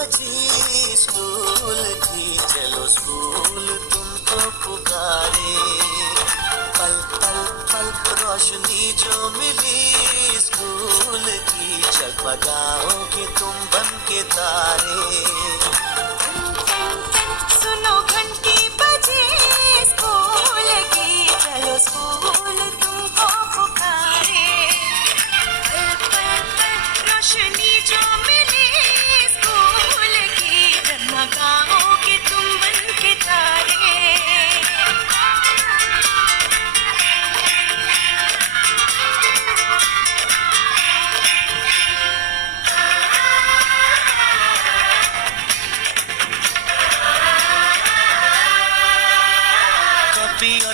बजी स्कूल की। चलो स्कूल तुमको पुकारे। पल पल पल रोशनी जो मिली स्कूल की। चकमगाओ कि तुम बन के तारे।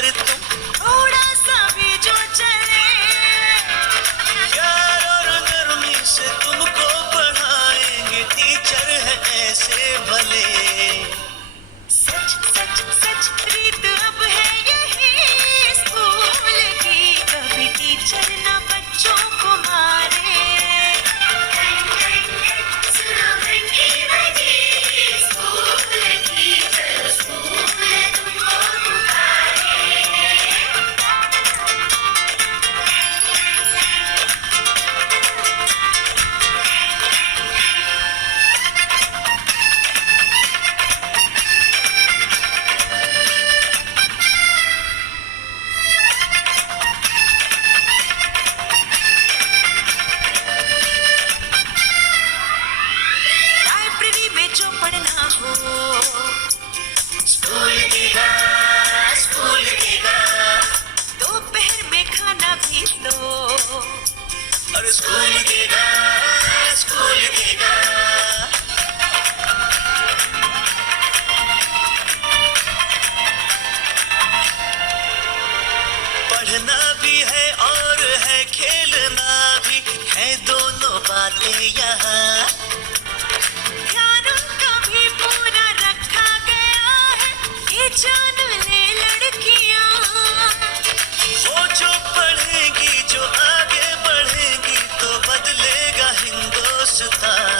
mérito आते यहाँ। ध्यान उनका भी पूरा रखा गया है, ये जान ले लड़कियाँ। वो जो पढ़ेगी, जो आगे बढ़ेगी तो बदलेगा हिंदुस्तान।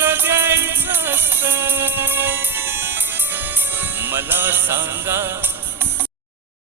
बळ द्यायचं असत. मला सांगा